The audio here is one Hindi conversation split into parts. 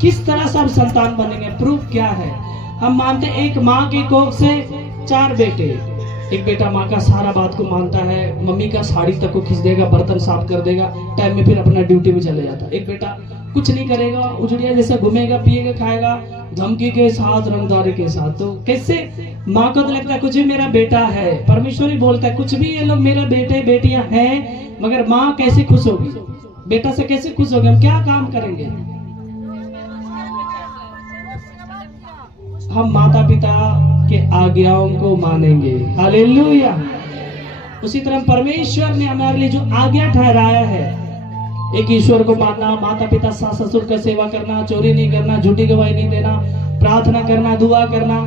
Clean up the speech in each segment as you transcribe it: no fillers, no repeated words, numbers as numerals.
किस तरह से हम संतान बनेंगे? प्रूफ क्या है? हम मानते एक माँ के कोख से 4 बेटे। एक बेटा माँ का सारा बात को मानता है, मम्मी का साड़ी तक को खींच देगा, बर्तन साफ कर देगा, टाइम में फिर अपना ड्यूटी में चले जाता है। एक बेटा कुछ नहीं करेगा, उजड़िया जैसा घूमेगा, पिएगा, खाएगा, धमकी के साथ, रंगदारी के साथ। तो कैसे माँ को तो लगता है कुछ भी मेरा बेटा है। परमेश्वर ही बोलता है कुछ भी ये लोग मेरे बेटे बेटियां हैं, मगर माँ कैसे खुश होगी? बेटा से कैसे खुश होगी? हम क्या काम करेंगे? हम माता पिता के आज्ञाओं को मानेंगे। हालेलुया। उसी तरह परमेश्वर ने हमारे लिए जो आज्ञा ठहराया है, एक ईश्वर को मानना, माता पिता सास ससुर का सेवा करना, चोरी नहीं करना, झूठी गवाही नहीं देना, प्रार्थना करना, दुआ करना,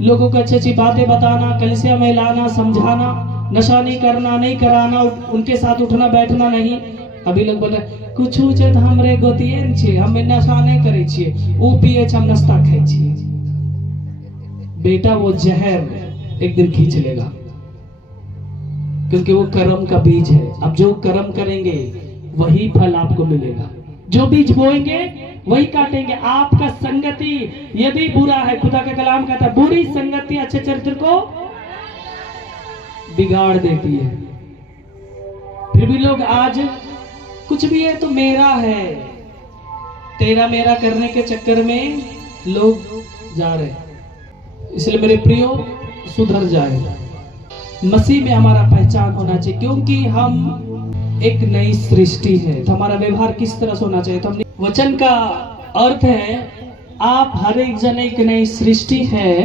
लोगों को अच्छी अच्छी बातें बताना, कलीसिया में लाना, समझाना, नशा नहीं करना, नहीं कराना, उनके साथ उठना बैठना नहीं। अभी लोग बोल रहे कुछ हमरे गोतियन छे, हमें नशा नहीं करे छिए, वो पिए हम नाश्ता खाए छिए। बेटा वो जहर एक दिन खींच लेगा, क्योंकि वो कर्म का बीज है। अब जो कर्म करेंगे वही फल आपको मिलेगा। जो बीज बोएंगे वही काटेंगे। आपका संगति यदि बुरा है, खुदा का कलाम कहता है बुरी संगति अच्छे चरित्र को बिगाड़ देती है। फिर भी लोग आज कुछ भी है तो मेरा है, तेरा मेरा करने के चक्कर में लोग जा रहे हैं। इसलिए मेरे प्रियो सुधर जाए। मसीह में हमारा पहचान होना चाहिए, क्योंकि हम एक नई सृष्टि है। तो हमारा व्यवहार किस तरह से होना चाहिए? तो वचन का अर्थ है आप हर एक जन एक नई सृष्टि है।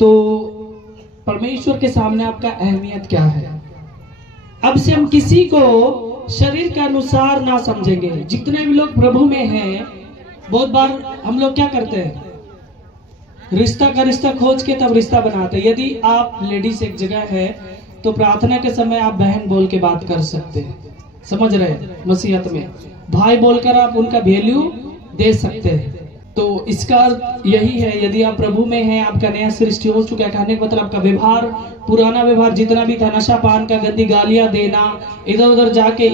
तो परमेश्वर के सामने आपका अहमियत क्या है? अब से हम किसी को शरीर के अनुसार ना समझेंगे। जितने भी लोग प्रभु में हैं, बहुत बार हम लोग क्या करते हैं, रिश्ता का रिश्ता खोज के तब रिश्ता बनाते हैं। यदि आप लेडीज एक जगह है तो प्रार्थना के समय आप बहन बोल के बात कर सकते हैं, समझ रहे हैं? मसीहत में भाई बोलकर आप उनका वैल्यू दे सकते हैं। तो इसका यही है, यदि आप प्रभु में हैं, आपका नया सृष्टि हो चुका है। कहने का मतलब आपका व्यवहार, पुराना व्यवहार जितना भी था, नशा पान का, गंदी गालियां देना, इधर उधर जाके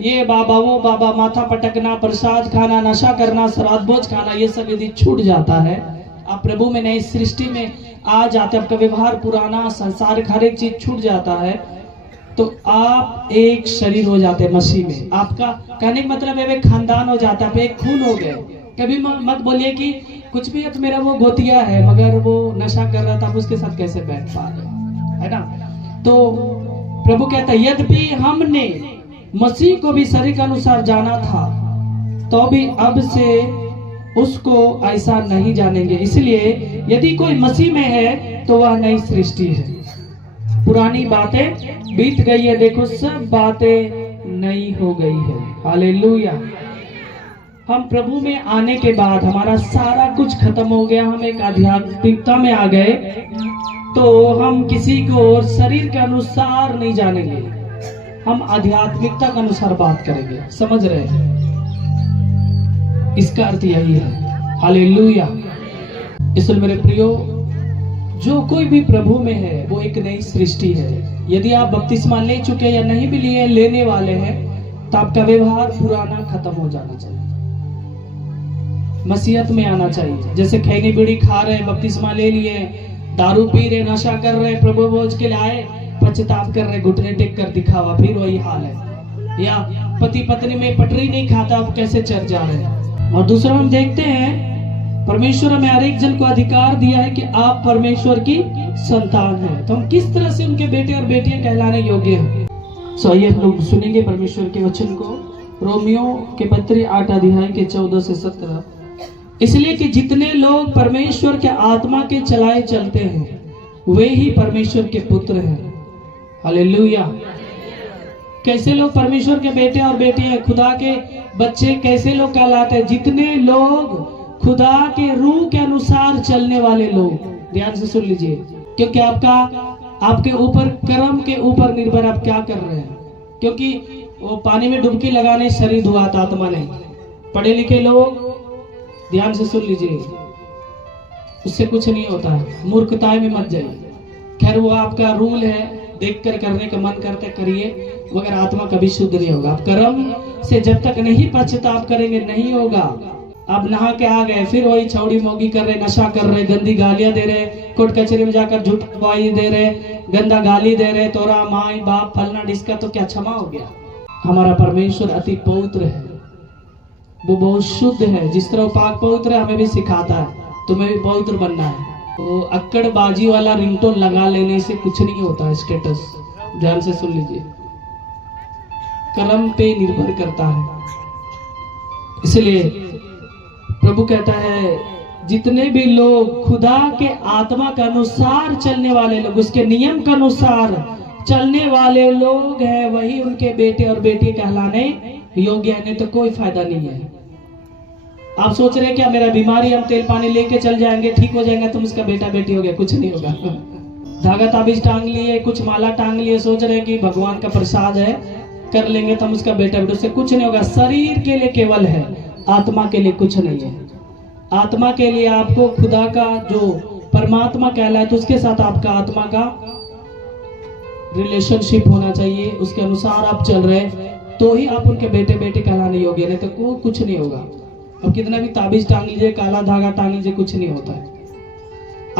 ये बाबा वो बाबा, माथा पटकना, प्रसाद खाना, नशा करना, श्राद्ध भोज खाना, ये सब यदि छूट जाता है, आप प्रभु में नई सृष्टि में आ जाते, आपका व्यवहार पुराना, संसार हर एक चीज छूट जाता है, तो आप एक शरीर हो जाते हैं मसीह में। आपका कहने का मतलब है एक खानदान हो जाता है, आप एक खून हो गए। कभी मत बोलिए कि कुछ भी है तो मेरा वो गोतिया है, मगर वो नशा कर रहा था, उसके साथ कैसे बैठ पा रहे, है ना? तो प्रभु कहता है यद्यपि हमने मसीह को भी शरीर के अनुसार जाना था, तो भी अब से उसको ऐसा नहीं जानेंगे। इसलिए यदि कोई मसीह में है तो वह नई सृष्टि है, पुरानी बातें बीत गई है, देखो सब बातें नई हो गई है। हालेलुया। हम प्रभु में आने के बाद हमारा सारा कुछ खत्म हो गया, हम एक आध्यात्मिकता में आ गए, तो हम किसी को शरीर के अनुसार नहीं जानेंगे, हम आध्यात्मिकता के अनुसार बात करेंगे। समझ रहे हैं? इसका अर्थ यही है। हालेलुया। इसलिए मेरे प्रियो, जो कोई भी प्रभु में है वो एक नई सृष्टि है। यदि आप बपतिस्मा ले चुके या नहीं भी लिए, लेने वाले हैं, तो आपका व्यवहार पुराना खत्म हो जाना चाहिए, मसीहत में आना चाहिए। जैसे खैनी बीड़ी खा रहे, बपतिस्मा ले लिए, दारू पी रहे, नशा कर रहे, प्रभु भोज के लिए आए, पश्चाताप कर रहे, घुटने टेक कर दिखावा, फिर वही हाल है। या पति पत्नी में पटरी नहीं खाता, अब कैसे चढ़ जा रहे हैं। और दूसरा हम देखते हैं परमेश्वर हमें हर एक जन को अधिकार दिया है कि आप परमेश्वर की संतान हैं, तो हम किस तरह से उनके बेटे और बेटियां कहलाने योग्य हैं। सो आइए हम लोग सुनेंगे परमेश्वर के वचन को, रोमियो के पत्री 8 अध्याय के 14 से 17। इसलिए कि जितने लोग परमेश्वर के आत्मा के चलाए चलते हैं वे ही परमेश्वर के पुत्र हैं। हालेलुया। कैसे लोग परमेश्वर के बेटे और बेटियां, खुदा के बच्चे कैसे लोग कहलाते हैं? जितने लोग खुदा के रूह के अनुसार चलने वाले लोग। ध्यान से सुन लीजिए, क्योंकि आपके ऊपर, कर्म के ऊपर निर्भर आप क्या कर रहे हैं। क्योंकि वो पानी में डुबकी लगाने शरीर धुआता, आत्मा नहीं। पढ़े लिखे लोग ध्यान से सुन लीजिए, उससे कुछ नहीं होता है, मूर्खताएं में मत जाइए। खैर वो आपका रूल है, देखकर करने का मन करते करिए, मगर आत्मा कभी शुद्ध नहीं होगा। आप कर्म से जब तक नहीं पश्चाताप करेंगे नहीं होगा। अब नहा के आ गए, फिर वही छौड़ी मोगी कर रहे, नशा कर रहे, गंदी गालियां दे रहे, कोर्ट कचहरी में जाकर झूठ गवाही दे रहे, गंदा गाली दे रहे, तोरा माई बाप फलना डिस्का, तो क्या क्षमा हो गया? हमारा परमेश्वर अति पवित्र है, वो बहुत शुद्ध है। जिस तरह पाक पवित्र है, हमें भी सिखाता है तुम्हें भी पवित्र बनना है। वो अक्कड़बाजी वाला रिंगटोन लगा लेने से कुछ नहीं होता है। स्टेटस ध्यान से सुन लीजिए, कर्म पे निर्भर करता है। इसलिए प्रभु कहता है, जितने भी लोग खुदा के आत्मा के अनुसार चलने वाले लोग, उसके नियम के अनुसार चलने वाले लोग हैं, वही उनके बेटे और बेटी कहलाने योग्य है, नहीं तो कोई फायदा नहीं है। आप सोच रहे हैं क्या मेरा बीमारी हम तेल पानी लेके चल जाएंगे, ठीक हो जाएंगे, तुम उसका बेटा बेटी हो गया? कुछ नहीं होगा। धागा ताबीज टांग लिए, कुछ माला टांग लिए, सोच रहे हैं कि भगवान का प्रसाद है, कर लेंगे तो हम उसका बेटा बेटी, उससे कुछ नहीं होगा। शरीर के लिए केवल है, आत्मा के लिए कुछ नहीं है। आत्मा के लिए आपको खुदा का जो परमात्मा कहलाए, तो उसके साथ आपका आत्मा का रिलेशनशिप होना चाहिए, उसके अनुसार आप चल रहे, तो ही आप उनके बेटे बेटे कहलाने योग्य, नहीं तो कुछ नहीं होगा। अब कितना भी ताबीज टांग लीजिए, काला धागा टांग लीजिए, कुछ नहीं होता है।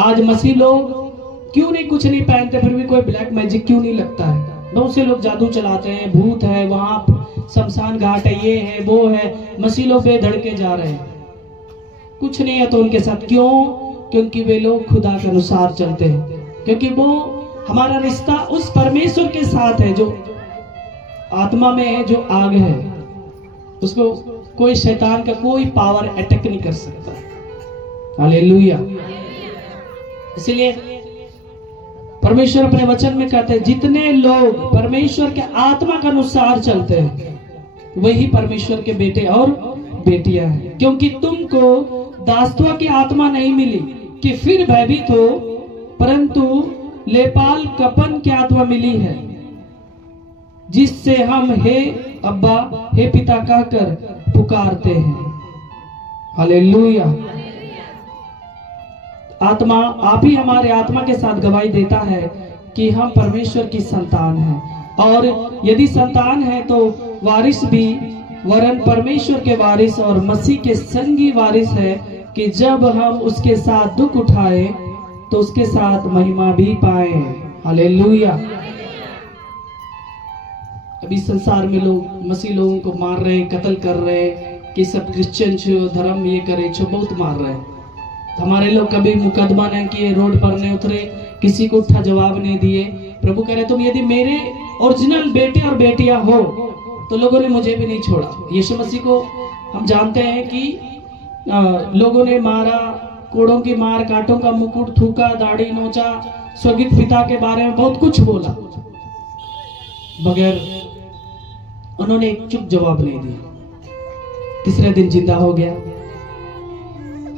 आज मसीह लोग क्यों नहीं कुछ नहीं पहनते, फिर भी कोई ब्लैक मैजिक क्यों नहीं लगता है? बहुत से लोग जादू चलाते हैं, भूत है, वहां शमशान घाट है, ये है वो है, मसीह लोग बेधड़ के जा रहे हैं, कुछ नहीं है तो उनके साथ। क्यों? क्योंकि वे लोग खुदा के अनुसार चलते हैं, क्योंकि वो हमारा रिश्ता उस परमेश्वर के साथ है जो आत्मा में है, जो आग है, उसको कोई शैतान का कोई पावर अटैक नहीं कर सकता। हालेलुया। इसलिए परमेश्वर अपने वचन में कहते हैं, जितने लोग परमेश्वर के आत्मा के अनुसार चलते हैं, वही परमेश्वर के बेटे और बेटियां हैं। क्योंकि तुमको दासत्व की आत्मा नहीं मिली कि फिर भयभीत हो, परंतु लेपाल कपन की आत्मा मिली है, जिससे हम हे अब्बा हे पिता कहकर पुकारते हैं। हालेलुया। आत्मा, आप ही हमारे आत्मा के साथ गवाही देता है कि हम परमेश्वर की संतान हैं, और यदि संतान है तो वारिस भी, वरन परमेश्वर के वारिस और मसीह के संगी वारिस है, कि जब हम उसके साथ दुख उठाए तो उसके साथ महिमा भी पाए। हालेलुया। अभी संसार में लोग मसीह लोगों को मार रहे, कत्ल कर रहे, कि सब क्रिश्चियन छो, धर्म ये करे छो, बहुत मार रहे हैं। हमारे लोग कभी मुकदमा नहीं किए, रोड पर नहीं उतरे, किसी को उठा जवाब नहीं दिए। प्रभु कह रहे, तुम यदि मेरे ओरिजिनल बेटे और बेटियां हो तो लोगों ने मुझे भी नहीं छोड़ा। यीशु मसीह को हम जानते हैं कि लोगों ने मारा, कोड़ों की मार, कांटों का मुकुट, थूका, दाढ़ी नोचा, स्वर्गीय पिता के बारे में बहुत कुछ बोला, बगैर उन्होंने एक चुप जवाब नहीं दिया। तीसरे दिन जिंदा हो गया।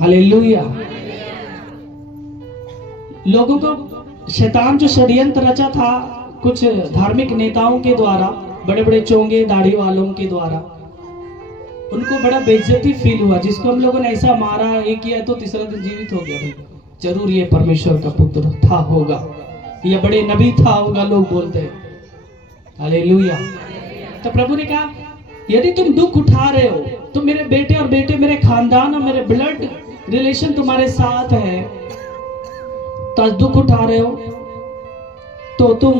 हालेलुया। लोगों को शैतान जो षड्यंत्र रचा था, कुछ धार्मिक नेताओं के द्वारा, बड़े बड़े चोंगे दाढ़ी वालों के द्वारा, उनको बड़ा बेइज्जती फील हुआ। जिसको हम लोगों ने ऐसा मारा, ये किया, तो तीसरा दिन जीवित हो गया। जरूर ये परमेश्वर का पुत्र था होगा, या बड़े नबी था होगा, लोग बोलते हैं। हालेलुया। तो प्रभु ने कहा, यदि तुम दुख उठा रहे हो, तो मेरे बेटे और बेटे, मेरे खानदान और मेरे ब्लड रिलेशन तुम्हारे साथ है, तो आज दुख उठा रहे हो, तो तुम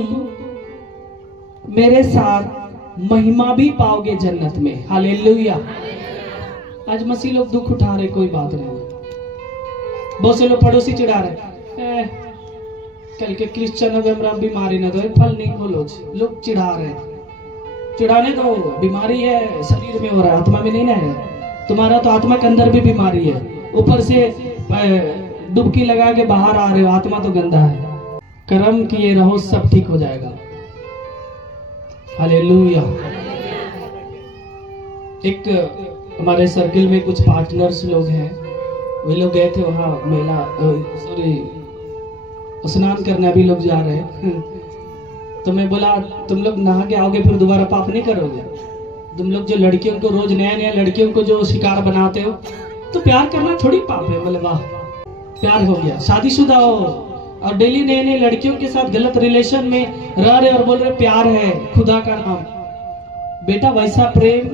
मेरे साथ महिमा भी पाओगे जन्नत में। हालेलुया। आज मसीह लोग दुख उठा रहे, कोई बात नहीं। बहुत से लोग पड़ोसी चिढ़ा रहे, कल के क्रिश्चियन हमरा बीमारी न दो, फल नहीं खोलो, लोग चिढ़ा रहे। चिढ़ाने दो, बीमारी है शरीर में हो रहा है, आत्मा में नहीं ना है। तुम्हारा तो आत्मा के अंदर भी बीमारी है, ऊपर से डुबकी लगा के बाहर आ रहे हो, आत्मा तो गंदा है। कर्म किए रहो, सब ठीक हो जाएगा। हालेलुया। एक हमारे सर्किल में कुछ पार्टनर्स लोग हैं, वे लोग गए थे वहाँ मेला, स्नान करने, अभी लोग जा रहे हैं। तो मैं बोला, तुम लोग नहा के आओगे फिर दोबारा पाप नहीं करोगे? तुम लोग जो लड़कियों को रोज नया नया लड़कियों को जो शिकार बनाते हो, तो प्यार करना थोड़ी पाप है? बोले वाह, प्यार हो गया। शादीशुदा हो और डेली नए नए लड़कियों के साथ गलत रिलेशन में रह रहे और बोल रहे प्यार है, खुदा का नाम। बेटा वैसा प्रेम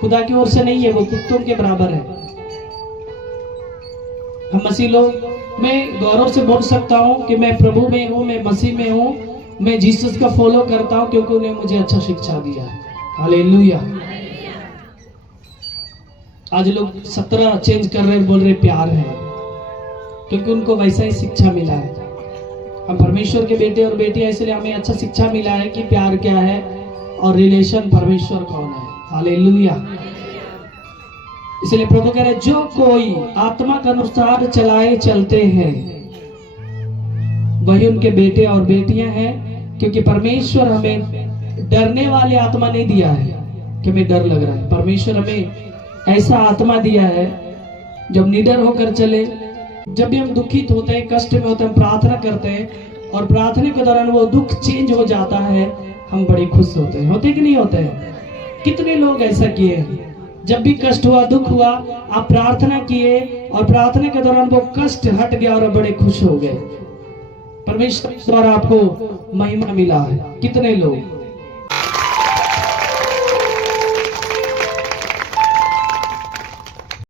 खुदा की ओर से नहीं है, वो कुत्तों के बराबर है। हम मसीह लोग, मैं गौरव से बोल सकता हूँ कि मैं प्रभु में हूँ, मैं मसीह में हूँ, मैं जीसस का फॉलो करता हूँ क्योंकि उन्हें मुझे अच्छा शिक्षा दिया है। हालेलुया। आज लोग 17 चेंज कर रहे हैं, बोल रहे प्यार है, क्योंकि उनको वैसा ही शिक्षा मिला है। हम परमेश्वर के बेटे और बेटियां, इसलिए हमें अच्छा शिक्षा मिला है कि प्यार क्या है और रिलेशन परमेश्वर कौन है। हालेलुया। इसलिए प्रभु कह रहे जो कोई आत्मा के अनुसार चलाए चलते हैं वही उनके बेटे और बेटियां हैं, क्योंकि परमेश्वर हमें डरने वाले आत्मा नहीं दिया है कि हमें डर लग रहा है। परमेश्वर हमें ऐसा आत्मा दिया है जब निडर होकर चले। जब भी हम दुखित होते हैं, कष्ट में होते हैं, हम प्रार्थना करते हैं और प्रार्थना के दौरान वो दुख चेंज हो जाता है, हम बड़े खुश होते हैं। होते कि नहीं होते हैं? कितने लोग ऐसा किए हैं? जब भी कष्ट हुआ, दुख हुआ, आप प्रार्थना किए और प्रार्थना के दौरान वो कष्ट हट गया और बड़े खुश हो गए। परमेश्वर द्वारा आपको महिमा मिला है। कितने लोग